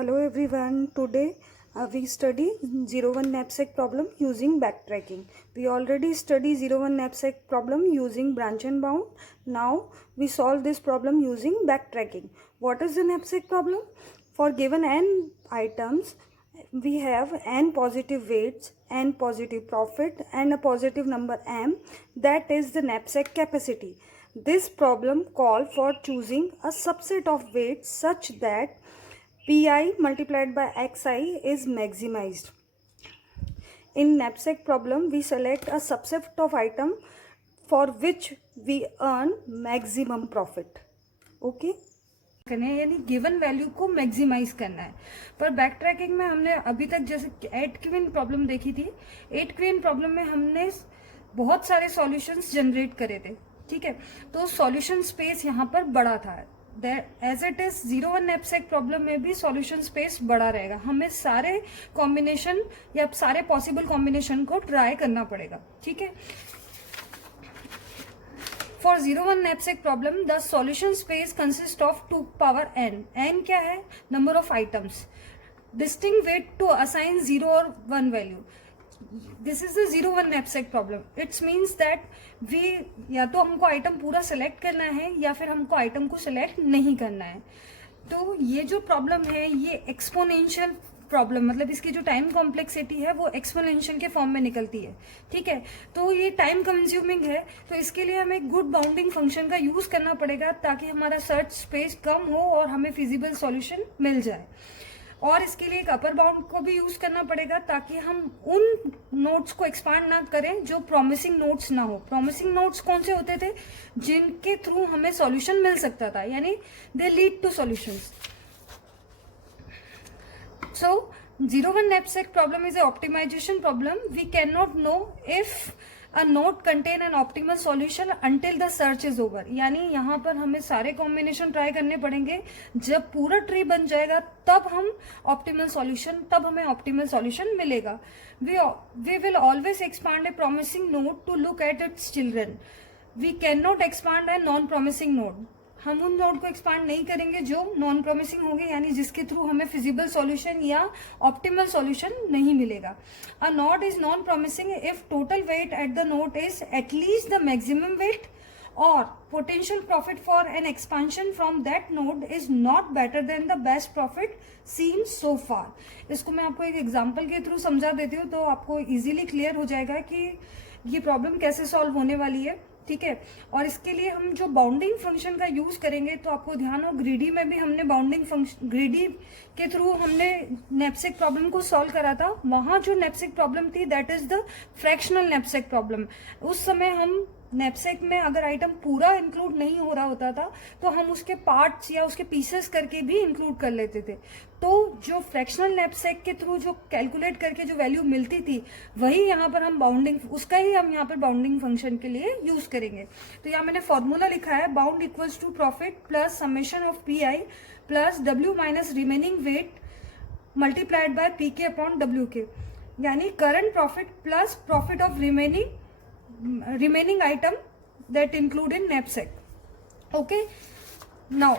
Hello everyone. Today we study 01 knapsack problem using backtracking. We already study 01 knapsack problem using branch and bound. Now we solve this problem using backtracking. What is the knapsack problem? For given n items, we have n positive weights, n positive profit and a positive number m. That is the knapsack capacity. This problem calls for choosing a subset of weights such that Pi multiplied by Xi is maximized. In knapsack problem, we select a subset of item for which we earn maximum profit. Okay? यानी given value को maximise करना है। पर back tracking में हमने अभी तक जैसे 8 क्वीन प्रॉब्लम देखी थी, 8 क्वीन प्रॉब्लम में हमने बहुत सारे सॉल्यूशंस जनरेट करे थे। ठीक है, तो सॉल्यूशन स्पेस यहाँ पर बड़ा था। As it is 01 knapsack problem में भी सॉल्यूशन स्पेस बड़ा रहेगा। हमें सारे कॉम्बिनेशन या सारे पॉसिबल कॉम्बिनेशन को ट्राई करना पड़ेगा। ठीक है, For 01 knapsack problem, the solution space consists of 2 power n. n क्या है? Number of items. Distinct weight to assign 0 or 1 value. This is the 01 knapsack problem. It means that we या तो हमको आइटम पूरा सेलेक्ट करना है या फिर हमको आइटम को सेलेक्ट नहीं करना है। तो ये जो प्रॉब्लम है ये एक्सपोनेंशियल प्रॉब्लम, मतलब इसकी जो टाइम कॉम्प्लेक्सिटी है वो एक्सपोनेंशियल के फॉर्म में निकलती है। ठीक है, तो ये टाइम कंज्यूमिंग है, तो इसके लिए हमें गुड बाउंडिंग फंक्शन का यूज करना पड़ेगा ताकि हमारा सर्च स्पेस कम हो और हमें फिजिबल सॉल्यूशन मिल जाए। और इसके लिए एक अपर बाउंड को भी यूज करना पड़ेगा ताकि हम उन नोट्स को एक्सपांड ना करें जो प्रॉमिसिंग नोट्स ना हो। प्रॉमिसिंग नोट्स कौन से होते थे? जिनके थ्रू हमें सॉल्यूशन मिल सकता था, यानी they lead to solutions. So 01 knapsack problem is an optimization problem. We cannot know if a node contain an optimal solution until the search is over. यानी यहाँ पर हमें सारे कॉम्बिनेशन ट्राई करने पड़ेंगे। जब पूरा ट्री बन जाएगा तब हम तब हमें ऑप्टिमल सॉल्यूशन मिलेगा। We will always expand a promising node to look at its children. We cannot expand a non-promising node. हम उन नोड को एक्सपांड नहीं करेंगे जो नॉन प्रोमिसिंग होंगे, यानी जिसके थ्रू हमें फिजिबल सॉल्यूशन या ऑप्टिमल सॉल्यूशन नहीं मिलेगा। A node is non promising if total weight at the node is at least the maximum weight और potential profit for an expansion from that node is not better than the best profit seen so far. इसको मैं आपको एक example के through समझा देती हूँ तो आपको इजीली क्लियर हो जाएगा कि ये प्रॉब्लम कैसे सॉल्व होने वाली है। ठीक है, और इसके लिए हम जो बाउंडिंग फंक्शन का यूज करेंगे तो आपको ध्यान हो, ग्रीडी में भी हमने बाउंडिंग फंक्शन, ग्रीडी के थ्रू हमने नैप्सैक प्रॉब्लम को सॉल्व करा था। वहां जो नैप्सैक प्रॉब्लम थी that is the fractional knapsack problem. उस समय हम नैप्सैक में अगर आइटम पूरा इंक्लूड नहीं हो रहा होता था तो हम उसके पार्ट्स या उसके पीसेस करके भी इंक्लूड कर लेते थे। तो जो फ्रैक्शनल नैप्सैक के थ्रू जो कैलकुलेट करके जो वैल्यू मिलती थी वही यहाँ पर हम उसका ही हम यहाँ पर बाउंडिंग फंक्शन के लिए यूज करेंगे। तो यहाँ मैंने फॉर्मूला लिखा है, bound equals to profit plus summation of P I plus W minus remaining weight multiplied by P K upon W K, यानी current profit plus profit of remaining item that include in knapsack. Okay, now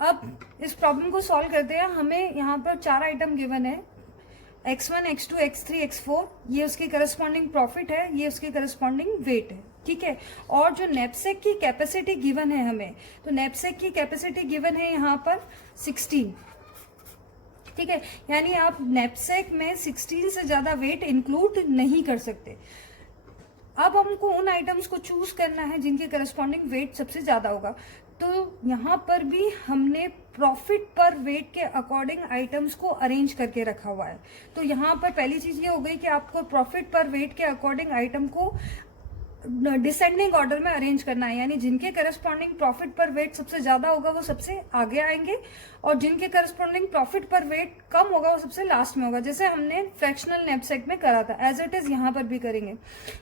अब इस problem को solve करते हैं। हमें यहाँ पर 4 item given है, x1, x2, x3, x4। ये उसकी करस्पॉन्डिंग प्रॉफिट है, ये उसकी करस्पॉन्डिंग वेट है। ठीक है, और जो नैप्सैक की कैपेसिटी गिवन है हमें, तो नैप्सैक की कैपेसिटी गिवन है यहाँ पर 16। ठीक है, यानी आप नैप्सैक में 16 से ज्यादा वेट इंक्लूड नहीं कर सकते। अब हमको उन आइटम्स को चूज करना है जिनके करस्पॉन्डिंग वेट सबसे ज्यादा होगा। तो यहाँ पर भी हमने प्रॉफिट पर वेट के अकॉर्डिंग आइटम्स को अरेंज करके रखा हुआ है। तो यहाँ पर पहली चीज ये हो गई कि आपको प्रॉफिट पर वेट के अकॉर्डिंग आइटम को डिसेंडिंग ऑर्डर में अरेंज करना है, यानी जिनके करस्पॉन्डिंग प्रॉफिट पर वेट सबसे ज्यादा होगा वो सबसे आगे आएंगे और जिनके करस्पॉन्डिंग प्रॉफिट पर वेट कम होगा वो सबसे लास्ट में होगा, जैसे हमने फ्रैक्शनल नैप्सैक में करा था। एज इट इज यहाँ पर भी करेंगे।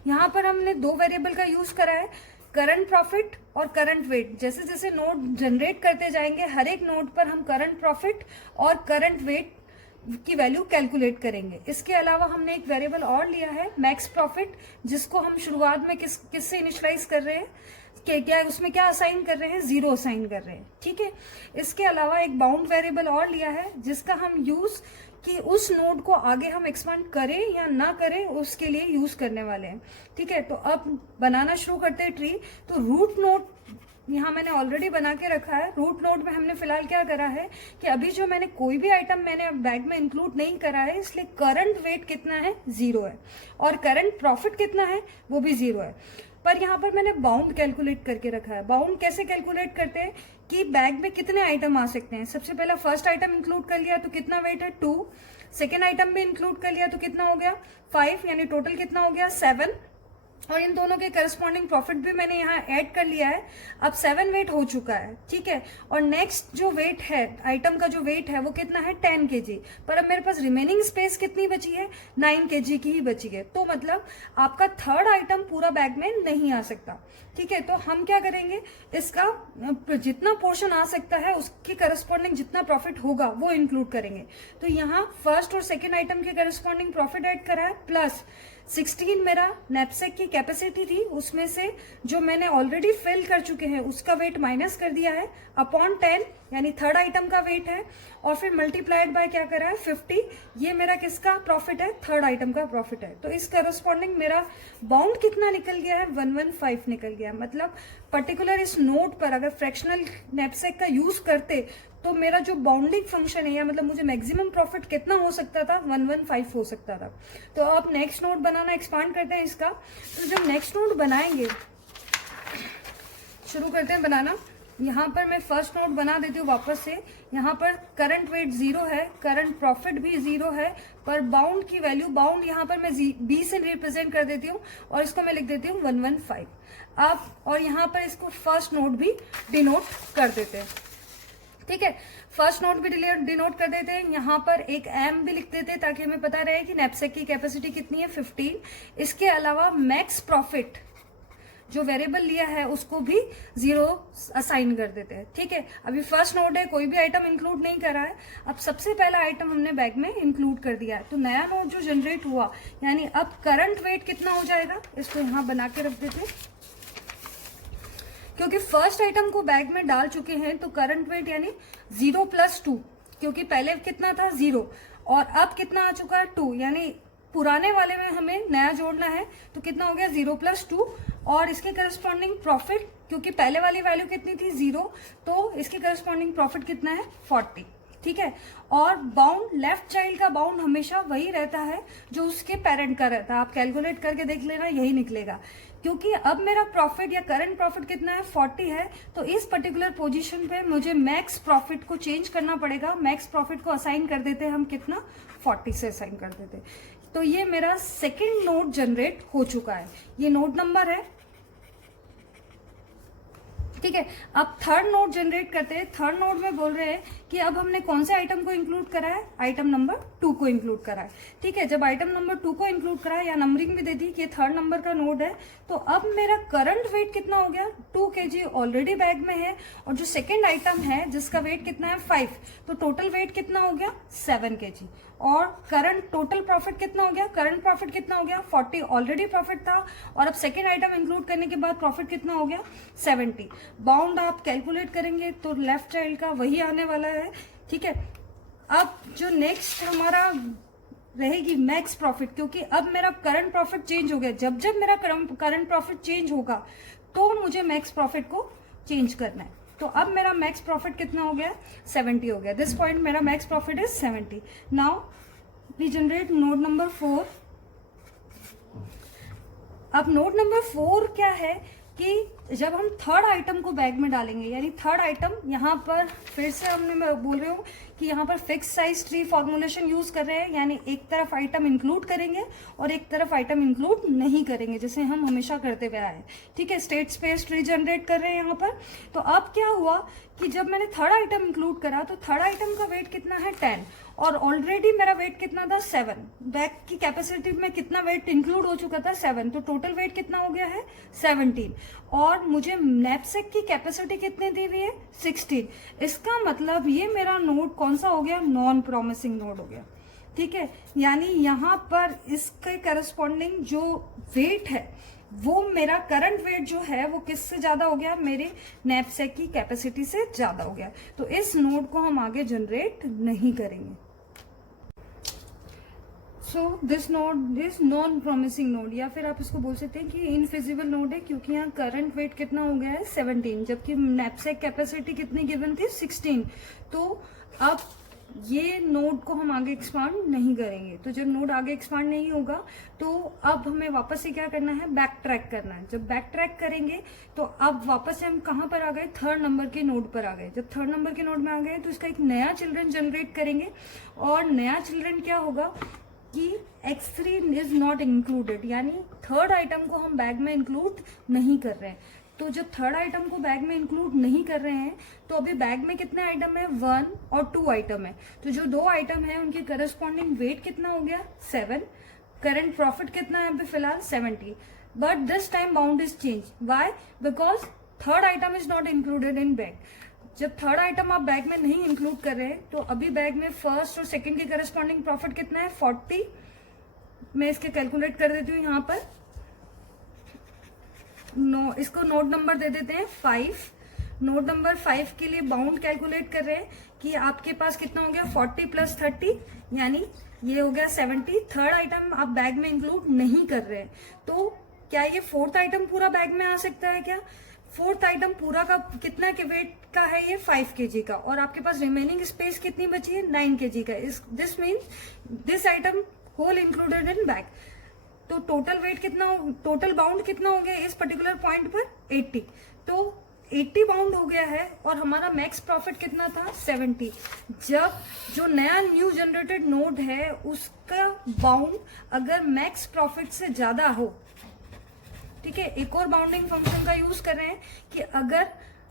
यहाँ पर हमने 2 वेरिएबल का यूज करा है, करंट प्रॉफिट और करंट वेट। जैसे जैसे नोड जनरेट करते जाएंगे हर एक नोड पर हम करंट प्रॉफिट और करंट वेट की वैल्यू कैलकुलेट करेंगे। इसके अलावा हमने एक वेरिएबल और लिया है, मैक्स प्रॉफिट, जिसको हम शुरुआत में किससे इनिशियलाइज कर रहे हैं, क्या उसमें क्या असाइन कर रहे हैं, 0 असाइन कर रहे हैं, ठीक है। इसके अलावा एक बाउंड वेरिएबल और लिया है जिसका हम यूज कि उस नोड को आगे हम एक्सपांड करें या ना करें उसके लिए यूज करने वाले हैं, ठीक है। तो अब बनाना शुरू करते हैं ट्री। तो रूट नोड यहाँ मैंने ऑलरेडी बना के रखा है। रूट नोड में हमने फिलहाल क्या करा है कि अभी जो मैंने कोई भी आइटम मैंने बैग में इंक्लूड नहीं करा है, इसलिए करंट वेट कितना है, 0 है, और करंट प्रॉफिट कितना है वो भी 0 है। पर यहाँ पर मैंने बाउंड कैलकुलेट करके रखा है। बाउंड कैसे कैलकुलेट करते हैं कि बैग में कितने आइटम आ सकते हैं। सबसे पहला फर्स्ट आइटम इंक्लूड कर लिया तो कितना वेट है, 2। सेकेंड आइटम भी इंक्लूड कर लिया तो कितना हो गया, 5, यानी टोटल कितना हो गया, 7। और इन दोनों के करस्पॉन्डिंग प्रॉफिट भी मैंने यहाँ ऐड कर लिया है। अब 7 वेट हो चुका है, ठीक है। और नेक्स्ट जो वेट है, आइटम का जो वेट है वो कितना है, 10 kg। पर अब मेरे पास रिमेनिंग स्पेस कितनी बची है, 9 kg की ही बची है। तो मतलब आपका थर्ड आइटम पूरा बैग में नहीं आ सकता, ठीक है। तो हम क्या करेंगे, इसका जितना पोर्शन आ सकता है उसके करस्पॉन्डिंग जितना प्रॉफिट होगा वो इंक्लूड करेंगे। तो यहाँ फर्स्ट और सेकेंड आइटम के करस्पॉन्डिंग प्रॉफिट ऐड करा है, प्लस 16 मेरा नैपसैक की कैपेसिटी थी, उसमें से जो मैंने ऑलरेडी फिल कर चुके हैं उसका वेट माइनस कर दिया है, अपॉन 10, यानी थर्ड आइटम का वेट है, और फिर मल्टीप्लाइड बाय क्या करा है, 50। ये मेरा किसका प्रॉफिट है, थर्ड आइटम का प्रॉफिट है। तो इस करस्पॉन्डिंग मेरा बाउंड कितना निकल गया है, 115 निकल गया। मतलब पर्टिकुलर इस नोट पर अगर फ्रैक्शनल नैपसैक का यूज करते तो मेरा जो बाउंडिंग फंक्शन है, या मतलब मुझे मैक्सिमम प्रॉफिट कितना हो सकता था, 115 हो सकता था। तो अब नेक्स्ट नोट बनाना एक्सपांड करते हैं इसका। तो जब नेक्स्ट नोट बनाएंगे, शुरू करते हैं बनाना। यहाँ पर मैं फर्स्ट नोट बना देती हूँ वापस से। यहाँ पर करंट वेट 0 है, करंट प्रॉफिट भी 0 है, पर बाउंड की वैल्यू, बाउंड यहाँ पर मैं B से रिप्रेजेंट कर देती हूँ और इसको मैं लिख देती हूँ 115। अब और यहाँ पर इसको फर्स्ट नोट भी डिनोट कर देते हैं, ठीक है। फर्स्ट नोट भी डिनोट कर देते हैं। यहाँ पर एक एम भी लिख देते हैं ताकि हमें पता रहे कि नैपसैक की कैपेसिटी कितनी है, 15। इसके अलावा मैक्स प्रॉफिट जो वेरिएबल लिया है उसको भी 0 असाइन कर देते हैं, ठीक है। अभी फर्स्ट नोट है, कोई भी आइटम इंक्लूड नहीं करा है। अब सबसे पहला आइटम हमने बैग में इंक्लूड कर दिया है, तो नया नोट जो जनरेट हुआ, यानी अब करंट वेट कितना हो जाएगा, इसको यहाँ बना के रख देते हैं। क्योंकि फर्स्ट आइटम को बैग में डाल चुके हैं तो करंट वेट यानी 0 + 2, क्योंकि पहले कितना था, 0, और अब कितना आ चुका है, 2, यानी पुराने वाले में हमें नया जोड़ना है। तो कितना हो गया, 0 + 2, और इसके करस्पॉन्डिंग प्रॉफिट, क्योंकि पहले वाली वैल्यू कितनी थी, 0, तो इसके करस्पॉन्डिंग प्रॉफिट कितना है, 40, ठीक है। और बाउंड, लेफ्ट चाइल्ड का बाउंड हमेशा वही रहता है जो उसके पेरेंट का रहता है। आप कैलकुलेट करके देख लेना, यही निकलेगा। क्योंकि अब मेरा प्रॉफिट या करंट प्रॉफिट कितना है, 40 है, तो इस पर्टिकुलर पोजीशन पे मुझे मैक्स प्रॉफिट को चेंज करना पड़ेगा। मैक्स प्रॉफिट को असाइन कर देते हैं हम, कितना, 40 से असाइन कर देते हैं। तो ये मेरा सेकंड नोड जनरेट हो चुका है, ये नोड नंबर है, ठीक है। अब थर्ड नोड जनरेट करते हैं। थर्ड नोड में बोल रहे हैं कि अब हमने कौन से आइटम को इंक्लूड करा है, आइटम नंबर 2 को इंक्लूड करा है, ठीक है। जब आइटम नंबर 2 को इंक्लूड करा है, या नंबरिंग भी दे दी कि थर्ड नंबर का नोड है, तो अब मेरा करंट वेट कितना हो गया, 2 kg ऑलरेडी बैग में है, और जो सेकेंड आइटम है जिसका वेट कितना है, 5, तो टोटल वेट कितना हो गया, 7 kg। और करंट टोटल प्रॉफिट कितना हो गया, करंट प्रॉफिट कितना हो गया, 40 ऑलरेडी प्रॉफिट था, और अब सेकेंड आइटम इंक्लूड करने के बाद प्रॉफिट कितना हो गया, 70। बाउंड आप कैलकुलेट करेंगे तो लेफ्ट चाइल्ड का वही आने वाला है, ठीक है। अब जो नेक्स्ट हमारा रहेगी मैक्स प्रॉफिट, क्योंकि अब मेरा करंट प्रॉफिट चेंज हो गया। जब जब मेरा करंट प्रॉफिट चेंज होगा तो मुझे मैक्स प्रॉफिट को चेंज करना है। तो अब मेरा मैक्स प्रॉफिट कितना हो गया, 70 हो गया। दिस पॉइंट मेरा max profit is 70। Now we generate node number 4। अब नोड नंबर 4 क्या है कि जब हम थर्ड आइटम को बैग में डालेंगे, यानी थर्ड आइटम, यहाँ पर फिर से मैं बोल रही हूँ कि यहाँ पर fix size tree formulation use कर रहे हैं, यानी एक तरफ आइटम इंक्लूड करेंगे और एक तरफ आइटम इंक्लूड नहीं करेंगे, जैसे हम हमेशा करते हुए आए, ठीक है। स्टेट स्पेस ट्री जनरेट कर रहे हैं यहाँ पर। तो अब क्या हुआ कि जब मैंने थर्ड आइटम इंक्लूड करा तो थर्ड आइटम का वेट कितना है, 10, और ऑलरेडी मेरा वेट कितना था, 7। बैग की कैपेसिटी में कितना वेट इंक्लूड हो चुका था, 7, तो टोटल वेट कितना हो गया है, 17। और मुझे नैपसैक की कैपेसिटी कितनी दी हुई है, 16। इसका मतलब ये मेरा नोड कौन सा हो गया, नॉन प्रॉमिसिंग नोड हो गया, ठीक है। यानी यहाँ पर इसके करस्पॉन्डिंग जो वेट है वो मेरा करंट वेट जो है वो किससे ज्यादा हो गया, मेरे नैपसैक की कैपेसिटी से ज्यादा हो गया, तो इस नोड को हम आगे जनरेट नहीं करेंगे। So this node is non promising node, या फिर आप इसको बोल सकते हैं कि इनफिजिबल नोड है, क्योंकि यहाँ करंट वेट कितना हो गया है 17, जबकि नैपसैक कैपेसिटी कितनी गिवन थी 16। तो अब ये नोड को हम आगे एक्सपांड नहीं करेंगे। तो जब नोड आगे एक्सपांड नहीं होगा तो अब हमें वापस से क्या करना है, बैक ट्रैक करना है। जब बैक ट्रैक करेंगे तो अब वापस से हम कहाँ पर आ गए, थर्ड नंबर के नोड पर आ गए। जब थर्ड नंबर के नोड में आ गए तो इसका एक नया चिल्ड्रन जनरेट करेंगे, और नया चिल्ड्रन क्या होगा कि x3 इज नॉट इंक्लूडेड, यानी थर्ड आइटम को हम बैग में इंक्लूड नहीं कर रहे हैं। तो जब थर्ड आइटम को बैग में इंक्लूड नहीं कर रहे हैं तो अभी बैग में कितने आइटम है, 1 और 2 आइटम है। तो जो 2 आइटम है उनके करस्पॉन्डिंग वेट कितना हो गया 7, करंट प्रॉफिट कितना है अभी फिलहाल 70, but this time bound is change, why, because third item is not included in bag. जब थर्ड आइटम आप बैग में नहीं इंक्लूड कर रहे हैं तो अभी बैग में फर्स्ट और सेकंड के करस्पॉन्डिंग प्रॉफिट कितना है 40। मैं इसके कैलकुलेट कर देती हूँ यहाँ पर, इसको नोट नंबर दे देते हैं 5। नोट नंबर 5 के लिए बाउंड कैलकुलेट कर रहे हैं कि आपके पास कितना हो गया 40 प्लस 30, यानी ये हो गया 70। थर्ड आइटम आप बैग में इंक्लूड नहीं कर रहे हैं, तो क्या ये फोर्थ आइटम पूरा बैग में आ सकता है क्या? फोर्थ आइटम पूरा का कितना के वेट का है, ये 5 kg का, और आपके पास रिमेनिंग स्पेस कितनी बची है 9 kg का। This means this item whole included in bag. तो टोटल वेट कितना, टोटल बाउंड कितना हो गया इस पर्टिकुलर पॉइंट पर 80। तो 80 बाउंड हो गया है, और हमारा मैक्स प्रॉफिट कितना था 70। जब जो नया न्यू जनरेटेड नोड है उसका बाउंड अगर मैक्स प्रॉफिट से ज्यादा हो, ठीक है, एक और बाउंडिंग फंक्शन का यूज कर रहे हैं कि अगर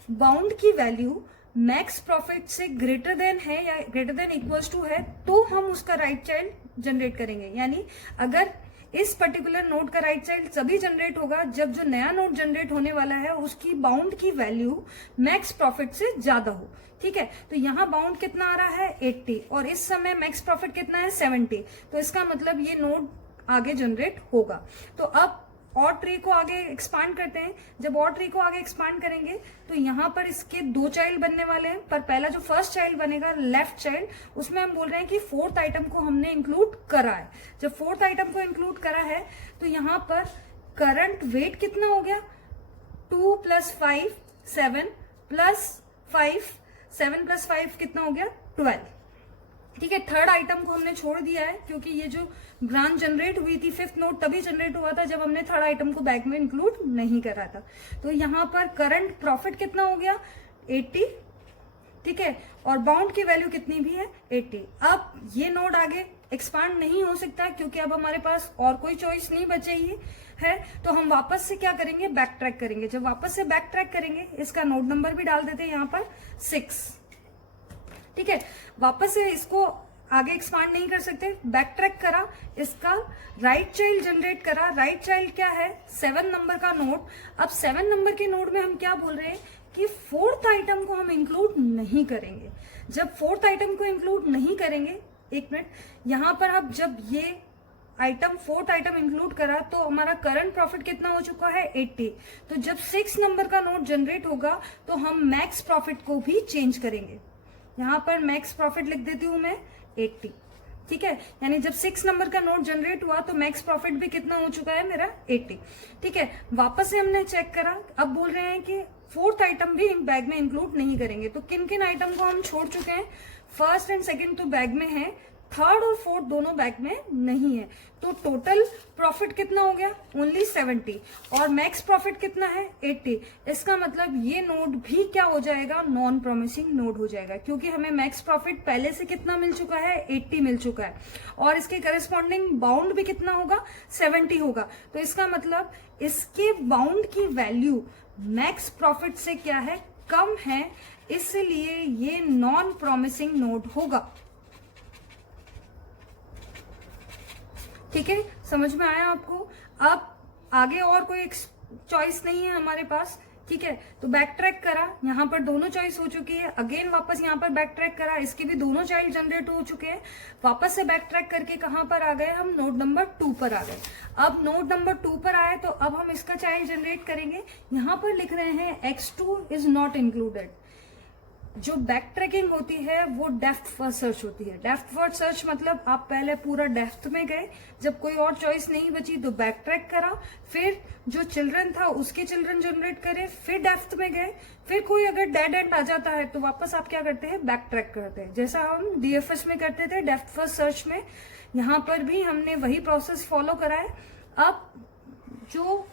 बाउंड की वैल्यू मैक्स प्रॉफिट से ग्रेटर देन है या ग्रेटर देन इक्वल्स टू है तो हम उसका राइट चाइल्ड जनरेट करेंगे। यानी अगर इस पर्टिकुलर नोड का राइट चाइल्ड तभी जनरेट होगा जब जो नया नोड जनरेट होने वाला है उसकी बाउंड की वैल्यू मैक्स प्रॉफिट से ज्यादा हो। ठीक है, तो यहाँ बाउंड कितना आ रहा है 80 और इस समय मैक्स प्रॉफिट कितना है 70, तो इसका मतलब ये नोड आगे जनरेट होगा। तो अब और ट्री को आगे एक्सपांड करते हैं। जब और ट्री को आगे एक्सपांड करेंगे तो यहाँ पर इसके 2 चाइल्ड बनने वाले हैं, पर पहला जो फर्स्ट चाइल्ड बनेगा लेफ्ट चाइल्ड, उसमें हम बोल रहे हैं कि फोर्थ आइटम को हमने इंक्लूड करा है। जब फोर्थ आइटम को इंक्लूड करा है तो यहाँ पर करंट वेट कितना हो गया 2 + 5 7 + 5 7 + 5 कितना हो गया 12। ठीक है, थर्ड आइटम को हमने छोड़ दिया है क्योंकि ये जो ब्रांच जनरेट हुई थी फिफ्थ नोड तभी जनरेट हुआ था जब हमने थर्ड आइटम को बैग में इंक्लूड नहीं करा था। तो यहाँ पर करंट प्रॉफिट कितना हो गया 80, ठीक है, और बाउंड की वैल्यू कितनी भी है 80। अब ये नोड आगे एक्सपांड नहीं हो सकता क्योंकि अब हमारे पास और कोई चॉइस नहीं बची है, तो हम वापस से क्या करेंगे बैक ट्रैक करेंगे। जब वापस से बैक ट्रैक करेंगे इसका नोड नंबर भी डाल देते हैं यहाँ पर 6। ठीक है, वापस से इसको आगे एक्सपांड नहीं कर सकते, बैक ट्रैक करा, इसका राइट चाइल्ड जनरेट करा। राइट चाइल्ड क्या है 7 नंबर का नोड। अब 7 नंबर के नोड में हम क्या बोल रहे हैं कि फोर्थ आइटम को हम इंक्लूड नहीं करेंगे। जब फोर्थ आइटम को इंक्लूड नहीं करेंगे, एक मिनट, यहां पर अब जब ये आइटम फोर्थ आइटम इंक्लूड करा तो हमारा करंट प्रॉफिट कितना हो चुका है 80। तो जब 6 नंबर का नोड जनरेट होगा तो हम मैक्स प्रॉफिट को भी चेंज करेंगे। यहां पर मैक्स प्रॉफिट लिख देती हूं मैं 80। ठीक है, यानी जब 6 नंबर का नोट जनरेट हुआ तो मैक्स प्रॉफिट भी कितना हो चुका है मेरा 80। ठीक है, वापस से हमने चेक करा, अब बोल रहे हैं कि फोर्थ आइटम भी बैग में इंक्लूड नहीं करेंगे। तो किन किन आइटम को हम छोड़ चुके हैं, फर्स्ट एंड सेकंड तो बैग में है, थर्ड और फोर्थ दोनों बैग में नहीं है। तो टोटल प्रॉफिट कितना हो गया ओनली 70 और मैक्स प्रॉफिट कितना है 80। इसका मतलब ये नोड भी क्या हो जाएगा नॉन प्रोमिसिंग नोड हो जाएगा, क्योंकि हमें मैक्स प्रॉफिट पहले से कितना मिल चुका है 80 मिल चुका है और इसके करस्पॉन्डिंग बाउंड भी कितना होगा 70 होगा। तो इसका मतलब इसके बाउंड की वैल्यू मैक्स प्रॉफिट से क्या है कम है, इसलिए ये नॉन प्रोमिसिंग नोड होगा। ठीक है, समझ में आया आपको। अब आगे और कोई चॉइस नहीं है हमारे पास ठीक है, तो बैक ट्रैक करा, यहाँ पर दोनों चॉइस हो चुकी है, अगेन वापस यहाँ पर बैक ट्रैक करा, इसके भी दोनों चाइल्ड जनरेट हो चुके हैं, वापस से बैक ट्रैक करके कहाँ पर आ गए हम, नोड नंबर 2 पर आ गए। अब नोड नंबर 2 पर आए तो अब हम इसका चाइल्ड जनरेट करेंगे। यहाँ पर लिख रहे हैं x2 इज नॉट इंक्लूडेड। जो बैक ट्रैकिंग होती है वो डेप्थ फर्स्ट सर्च होती है। डेप्थ फर्स्ट सर्च मतलब आप पहले पूरा डेप्थ में गए, जब कोई और चॉइस नहीं बची तो बैक ट्रैक करा, फिर जो चिल्ड्रन था उसके चिल्ड्रन जनरेट करे, फिर डेप्थ में गए, फिर कोई अगर डेड एंड आ जाता है तो वापस आप क्या करते हैं, बैक ट्रैक करते हैं, जैसा हम डीएफएस में करते थे डेप्थ फर्स्ट सर्च में। यहाँ पर भी हमने वही प्रोसेस फॉलो करा है। अब जो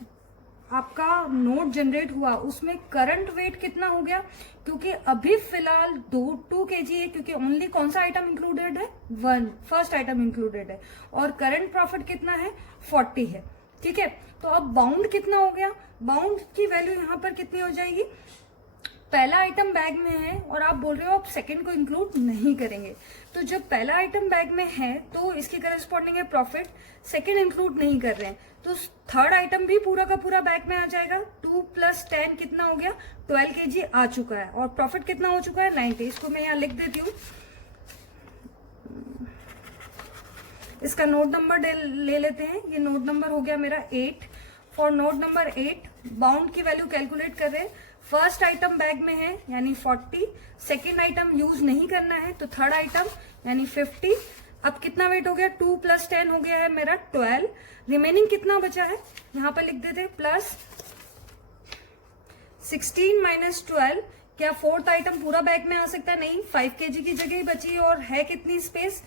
आपका नोड जनरेट हुआ उसमें करंट वेट कितना हो गया, क्योंकि अभी फिलहाल 2 kg है, क्योंकि ओनली कौन सा आइटम इंक्लूडेड है, फर्स्ट आइटम इंक्लूडेड है, और करंट प्रॉफिट कितना है, 40 है। ठीक है, तो अब बाउंड कितना हो गया, बाउंड की वैल्यू यहाँ पर कितनी हो जाएगी, पहला आइटम बैग में है और आप बोल रहे हो आप सेकंड को इंक्लूड नहीं करेंगे, तो जब पहला आइटम बैग में है तो इसके करस्पॉन्डिंग है प्रॉफिट, सेकंड इंक्लूड नहीं कर रहे हैं तो थर्ड आइटम भी पूरा का पूरा बैग में आ जाएगा। 2 + 10 कितना हो गया, 12 kg आ चुका है, और प्रॉफिट कितना हो चुका है, 90। इसको मैं यहाँ लिख देती हूँ, इसका नोड नंबर ले लेते हैं। ये नोड नंबर हो गया मेरा 8। फॉर नोड नंबर 8 बाउंड की वैल्यू कैलकुलेट कर रहे हैं। फर्स्ट आइटम बैग में है यानी 40, सेकेंड आइटम यूज नहीं करना है तो थर्ड आइटम यानी 50। अब कितना वेट हो गया, 2 + 10 हो गया है मेरा 12। रिमेनिंग कितना बचा है, यहाँ पर लिख देते हैं प्लस 16 - 12। क्या फोर्थ आइटम पूरा बैग में आ सकता है, नहीं, 5 kg की जगह ही बची और है कितनी स्पेस,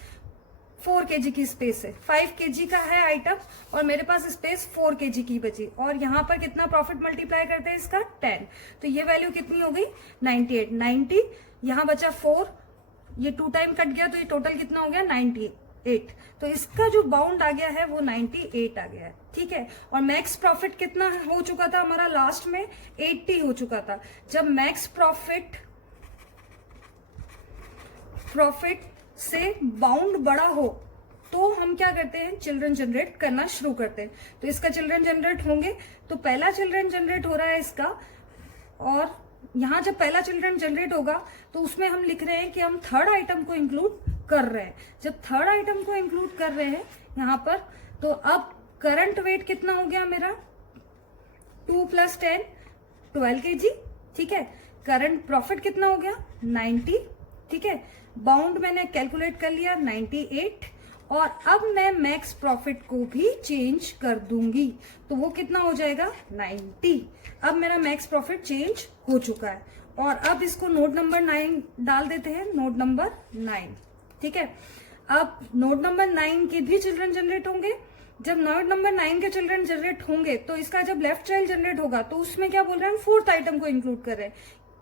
4 kg की स्पेस है। 5 kg का है आइटम और मेरे पास स्पेस 4 kg की बची, और यहाँ पर कितना प्रॉफिट मल्टीप्लाई करते हैं इसका 10, तो ये वैल्यू कितनी हो गई 98। 90 यहाँ बचा 4, ये 2 टाइम कट गया तो ये टोटल कितना हो गया 98। तो इसका जो बाउंड आ गया है वो 98 आ गया है। ठीक है, और मैक्स प्रॉफिट कितना हो चुका था हमारा, लास्ट में 80 हो चुका था। जब मैक्स प्रॉफिट से बाउंड बड़ा हो तो हम क्या करते हैं, चिल्ड्रन जनरेट करना शुरू करते हैं। तो इसका चिल्ड्रन जनरेट होंगे, तो पहला चिल्ड्रन जनरेट हो रहा है इसका, और यहाँ जब पहला चिल्ड्रन जनरेट होगा तो उसमें हम लिख रहे हैं कि हम थर्ड आइटम को इंक्लूड कर रहे हैं। जब थर्ड आइटम को इंक्लूड कर रहे हैं यहाँ पर, तो अब करंट वेट कितना हो गया मेरा, 2 + 10 12 kg। ठीक है, करंट प्रॉफिट कितना हो गया 90। ठीक है, बाउंड मैंने कैलकुलेट कर लिया 98, और अब मैं मैक्स प्रॉफिट को भी चेंज कर दूंगी तो वो कितना हो जाएगा 90। अब मेरा मैक्स प्रॉफिट चेंज हो चुका है, और अब इसको नोड नंबर 9 डाल देते हैं, नोड नंबर 9। ठीक है, अब नोड नंबर 9 के भी चिल्ड्रन जनरेट होंगे। जब नोड नंबर 9 के चिल्ड्रन जनरेट होंगे तो इसका जब लेफ्ट चाइल्ड जनरेट होगा तो उसमें क्या बोल रहे हैं, हम फोर्थ आइटम को इंक्लूड कर रहे हैं,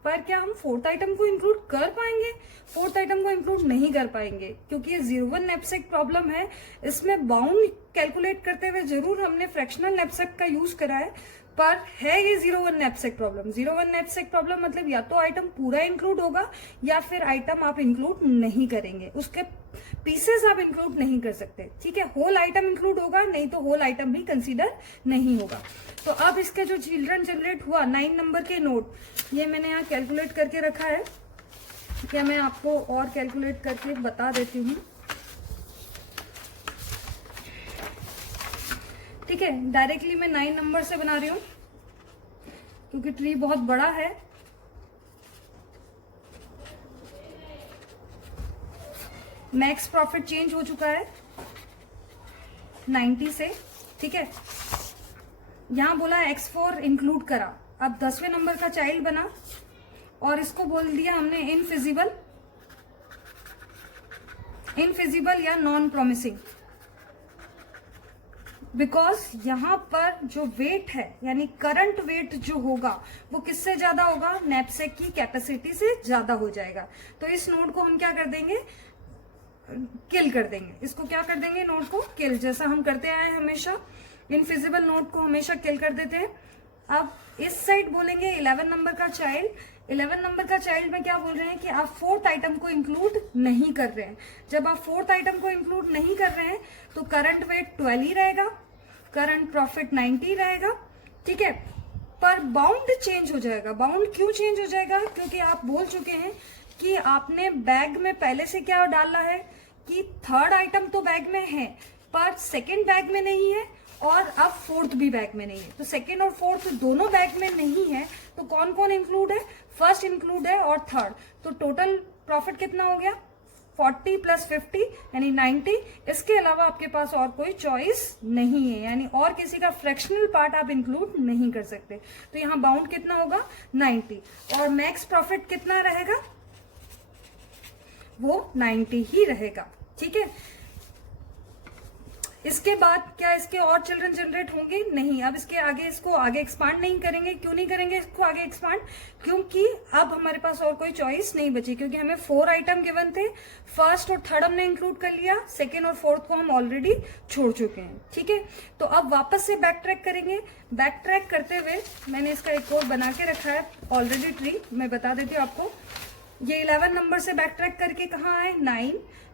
पर क्या हम फोर्थ आइटम को इंक्लूड कर पाएंगे, फोर्थ आइटम को इंक्लूड नहीं कर पाएंगे, क्योंकि ये 01 नैपसैक प्रॉब्लम है। इसमें बाउंड कैलकुलेट करते हुए जरूर हमने फ्रैक्शनल नैपसैक का यूज करा है, पर है ये 01 नैपसैक प्रॉब्लम। 01 नैपसैक प्रॉब्लम मतलब या तो आइटम पूरा इंक्लूड होगा या फिर आइटम आप इंक्लूड नहीं करेंगे, उसके पीसेस आप इंक्लूड नहीं कर सकते। ठीक है, होल आइटम इंक्लूड होगा, नहीं तो होल आइटम भी कंसीडर नहीं होगा। तो अब इसका जो चिल्ड्रन जनरेट हुआ 9 नंबर के नोड, ये मैंने यहाँ कैलकुलेट करके रखा है, क्या मैं आपको और कैलकुलेट करके बता देती हूँ। ठीक है, डायरेक्टली मैं 9 नंबर से बना रही हूँ क्योंकि ट्री बहुत बड़ा है। मैक्स प्रॉफिट चेंज हो चुका है 90 से। ठीक है, यहां बोला x4 इंक्लूड करा, अब 10वें नंबर का चाइल्ड बना और इसको बोल दिया हमने इनफिजिबल या नॉन प्रोमिसिंग, बिकॉज यहाँ पर जो वेट है यानी करंट वेट जो होगा वो किससे ज्यादा होगा, नैपसैक की कैपेसिटी से ज्यादा हो जाएगा। तो इस नोड को हम क्या कर देंगे, किल कर देंगे। इसको क्या कर देंगे, नोड को किल, जैसा हम करते आए हमेशा, इनफिजिबल नोड को हमेशा किल कर देते हैं। अब इस साइड बोलेंगे 11 नंबर का चाइल्ड। 11 नंबर का चाइल्ड में क्या बोल रहे हैं कि आप फोर्थ आइटम को इंक्लूड नहीं कर रहे हैं। जब आप फोर्थ आइटम को इंक्लूड नहीं कर रहे हैं तो करंट वेट 12 ही रहेगा, करंट प्रॉफिट 90 रहेगा। ठीक है, पर बाउंड चेंज हो जाएगा। बाउंड क्यों चेंज हो जाएगा? क्योंकि आप बोल चुके हैं कि आपने बैग में पहले से क्या डाला है कि थर्ड आइटम तो बैग में है पर सेकंड बैग में नहीं है और अब फोर्थ भी बैग में नहीं है। तो सेकंड और फोर्थ दोनों बैग में नहीं है तो कौन कौन इंक्लूड है? फर्स्ट इंक्लूड है और थर्ड। तो टोटल प्रॉफिट कितना हो गया? 40 प्लस 50 यानी 90। इसके अलावा आपके पास और कोई चॉइस नहीं है, यानी और किसी का फ्रैक्शनल पार्ट आप इंक्लूड नहीं कर सकते। तो यहाँ बाउंड कितना होगा? 90। और मैक्स प्रॉफिट कितना रहेगा? वो 90 ही रहेगा। ठीक है, इसके बाद क्या इसके और चिल्ड्रन जनरेट होंगे? नहीं। अब इसके आगे इसको आगे एक्सपांड नहीं करेंगे। क्यों नहीं करेंगे इसको आगे एक्सपांड? क्योंकि अब हमारे पास और कोई चॉइस नहीं बची, क्योंकि हमें 4 आइटम गिवन थे। फर्स्ट और थर्ड हमने इंक्लूड कर लिया, सेकेंड और फोर्थ को हम ऑलरेडी छोड़ चुके हैं। ठीक है, तो अब वापस से बैक ट्रैक करेंगे। बैक ट्रैक करते हुए मैंने इसका एक और बना के रखा है ऑलरेडी ट्री, मैं बता देती हूँ आपको। ये 11 नंबर से बैक ट्रैक करके कहाँ आए?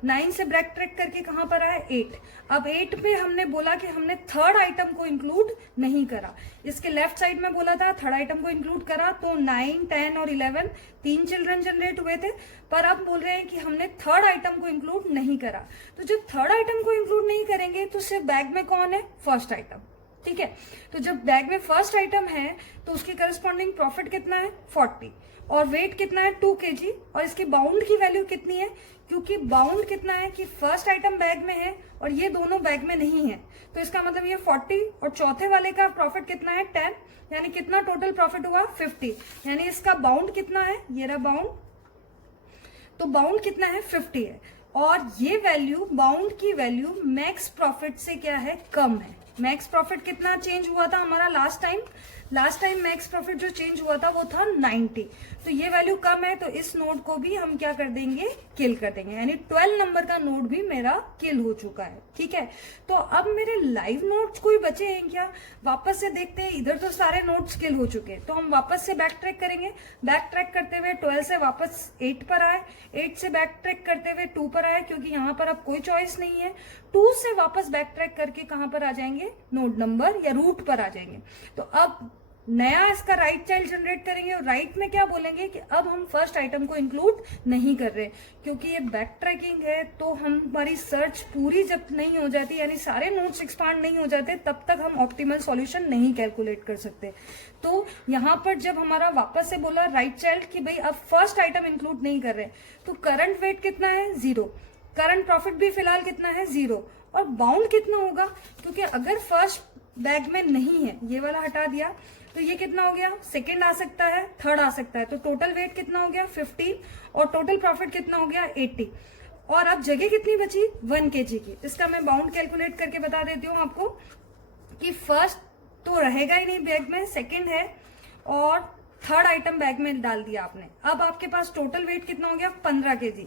9 से बैक ट्रैक करके कहाँ पर आए? 8। अब 8 पे हमने बोला कि हमने थर्ड आइटम को इंक्लूड नहीं करा। इसके लेफ्ट साइड में बोला था थर्ड आइटम को इंक्लूड करा, तो 9, 10 और 11 3 चिल्ड्रन जनरेट हुए थे। पर अब बोल रहे हैं कि हमने थर्ड आइटम को इंक्लूड नहीं करा। तो जब थर्ड आइटम को इंक्लूड नहीं करेंगे तो सिर्फ बैग में कौन है? First item. ठीक है, तो जब बैग में फर्स्ट आइटम है तो उसकी करस्पॉन्डिंग प्रॉफिट कितना है? 40। और वेट कितना है? 2 kg। और इसकी बाउंड की वैल्यू कितनी है? क्योंकि बाउंड कितना है कि फर्स्ट आइटम बैग में है और ये दोनों बैग में नहीं है, तो इसका मतलब ये 40 और चौथे वाले का प्रॉफिट कितना है? 10। यानी कितना टोटल प्रॉफिट हुआ? 50। यानी इसका बाउंड कितना है? ये रहा बाउंड। तो बाउंड कितना है? 50 है। और ये वैल्यू, बाउंड की वैल्यू मैक्स प्रॉफिट से क्या है? कम है। मैक्स प्रॉफिट कितना चेंज हुआ था हमारा last time? Last time max profit जो चेंज हुआ था वो था 90। तो ये वैल्यू कम है, तो इस नोड को भी हम क्या कर देंगे? किल कर देंगे। यानी 12 नंबर का नोड भी मेरा किल हो चुका है। ठीक है, तो अब मेरे लाइव नोड्स कोई बचे हैं क्या? वापस से देखते हैं। इधर तो सारे नोड्स किल हो चुके हैं, तो हम वापस से बैक ट्रैक करेंगे। बैक ट्रैक करते हुए 12 से वापस 8 पर आए, 8 से बैक ट्रैक करते हुए 2 पर आए, क्योंकि यहाँ पर अब कोई चॉइस नहीं है। 2 से वापस बैक ट्रैक करके कहां पर आ जाएंगे? नोड नंबर या रूट पर आ जाएंगे। तो अब नया इसका राइट चाइल्ड जनरेट करेंगे और राइट में क्या बोलेंगे कि अब हम फर्स्ट आइटम को इंक्लूड नहीं कर रहे, क्योंकि ये बैक ट्रैकिंग है। तो हमारी सर्च पूरी जब नहीं हो जाती, यानी सारे नोड्स एक्सपांड नहीं हो जाते, तब तक हम ऑप्टिमल सॉल्यूशन नहीं कैलकुलेट कर सकते। तो यहाँ पर जब हमारा वापस से बोला राइट चाइल्ड कि भाई अब फर्स्ट आइटम इंक्लूड नहीं कर रहे, तो करंट वेट कितना है? 0। करंट प्रॉफिट भी फिलहाल कितना है? 0। और बाउंड कितना होगा? क्योंकि अगर फर्स्ट बैग में नहीं है, ये वाला हटा दिया, तो ये कितना हो गया? सेकंड आ सकता है, थर्ड आ सकता है। तो टोटल वेट कितना हो गया? 15। और टोटल प्रॉफिट कितना हो गया? 80। और अब जगह कितनी बची? 1 kg की। इसका मैं बाउंड कैलकुलेट करके बता देती हूँ आपको कि फर्स्ट तो रहेगा ही नहीं बैग में, सेकेंड है और थर्ड आइटम बैग में डाल दिया आपने। अब आपके पास टोटल वेट कितना हो गया? 15 kg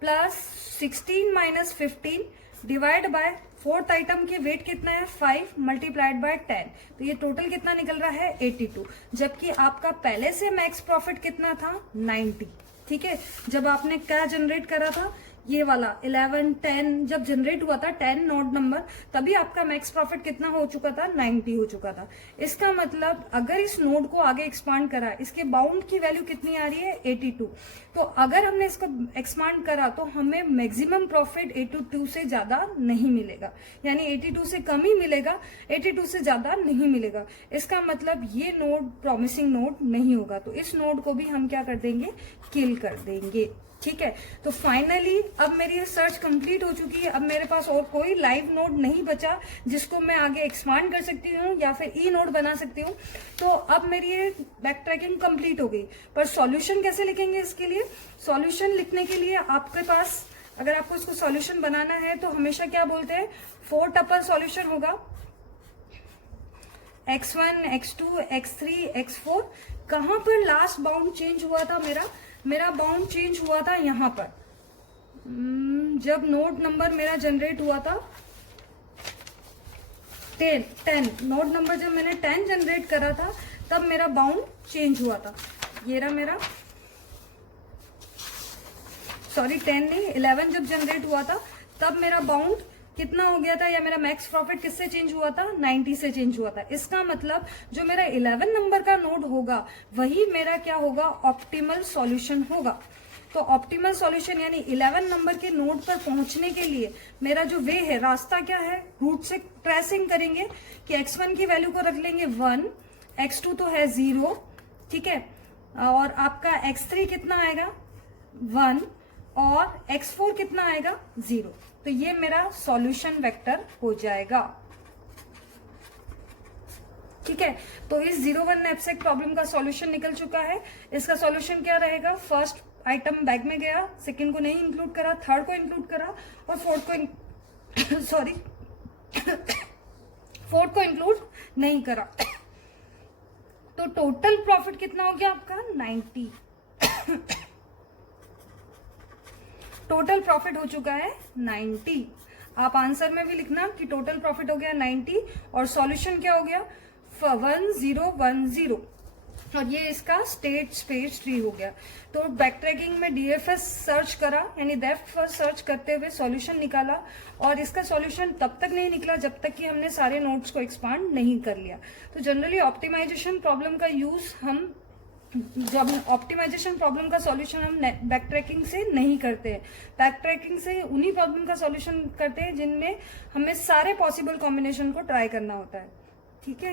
plus 16 minus 15 divide by fourth item के वेट कितना है? 5 मल्टीप्लाइड बाय 10। तो ये टोटल कितना निकल रहा है? 82। जबकि आपका पहले से मैक्स प्रॉफिट कितना था? 90। ठीक है, जब आपने क्या जनरेट करा था? ये वाला 11, 10 जब जनरेट हुआ था, 10 नोड नंबर, तभी आपका मैक्स प्रॉफिट कितना हो चुका था? 90 हो चुका था। इसका मतलब अगर इस नोड को आगे एक्सपांड करा, इसके बाउंड की वैल्यू कितनी आ रही है? 82। तो अगर हमने इसको एक्सपांड करा तो हमें मैक्सिमम प्रॉफिट 82 से ज्यादा नहीं मिलेगा, यानी 82 से कम ही मिलेगा, 82 से ज्यादा नहीं मिलेगा। इसका मतलब ये नोड प्रॉमिसिंग नोड नहीं होगा, तो इस नोड को भी हम क्या कर देंगे? किल कर देंगे। ठीक है, तो फाइनली अब मेरी ये सर्च कंप्लीट हो चुकी है। अब मेरे पास और कोई लाइव नोड नहीं बचा जिसको मैं आगे एक्सपांड कर सकती हूँ या फिर ई नोड बना सकती हूँ। तो अब मेरी ये बैक ट्रैकिंग कंप्लीट हो गई। पर सॉल्यूशन कैसे लिखेंगे? इसके लिए सॉल्यूशन लिखने के लिए आपके पास, अगर आपको इसको सॉल्यूशन बनाना है तो हमेशा क्या बोलते हैं? 4 टपल सॉल्यूशन होगा, x1, x2, x3, x4। कहां पर लास्ट बाउंड चेंज हुआ था? मेरा बाउंड चेंज हुआ था यहां पर, जब नोड नंबर मेरा जनरेट हुआ था 10 नोड नंबर जब मैंने 10 जनरेट करा था तब मेरा बाउंड चेंज हुआ था। ये रहा मेरा, सॉरी 10 नहीं 11 जब जनरेट हुआ था तब मेरा बाउंड कितना हो गया था, या मेरा मैक्स प्रॉफिट किससे चेंज हुआ था, 90 से चेंज हुआ था। इसका मतलब जो मेरा 11 नंबर का नोड होगा वही मेरा क्या होगा, ऑप्टिमल सॉल्यूशन होगा। तो ऑप्टिमल सॉल्यूशन यानी 11 नंबर के नोड पर पहुंचने के लिए मेरा जो वे है, रास्ता क्या है, रूट से ट्रेसिंग करेंगे कि x1 की वैल्यू को रख लेंगे 1, x2 तो है 0, ठीक है, और आपका x3 कितना आएगा 1 और x4 कितना आएगा 0। तो ये मेरा सॉल्यूशन वेक्टर हो जाएगा, ठीक है। तो इस 01 नैपसैक प्रॉब्लम का सॉल्यूशन निकल चुका है। इसका सॉल्यूशन क्या रहेगा, फर्स्ट आइटम बैग में गया, सेकंड को नहीं इंक्लूड करा, थर्ड को इंक्लूड करा और फोर्थ को सॉरी फोर्थ को इंक्लूड नहीं करा। तो टोटल प्रॉफिट कितना हो गया आपका 90। टोटल प्रॉफिट हो चुका है 90। आप आंसर में भी लिखना कि टोटल प्रॉफिट हो गया 90 और सॉल्यूशन क्या हो गया 1010, और ये इसका स्टेट स्पेस 3 हो गया। तो बैक ट्रैकिंग में डीएफएस सर्च करा, यानी डेप्थ फर्स्ट सर्च करते हुए सॉल्यूशन निकाला, और इसका सॉल्यूशन तब तक नहीं निकला जब तक कि हमने सारे नोट्स को एक्सपांड नहीं कर लिया। तो जनरली ऑप्टिमाइजेशन प्रॉब्लम का यूज हम जब ऑप्टिमाइजेशन प्रॉब्लम का सॉल्यूशन हम बैक ट्रैकिंग से नहीं करते हैं। बैक ट्रैकिंग से उन्हीं प्रॉब्लम का सॉल्यूशन करते हैं जिनमें हमें सारे पॉसिबल कॉम्बिनेशन को ट्राई करना होता है, ठीक है।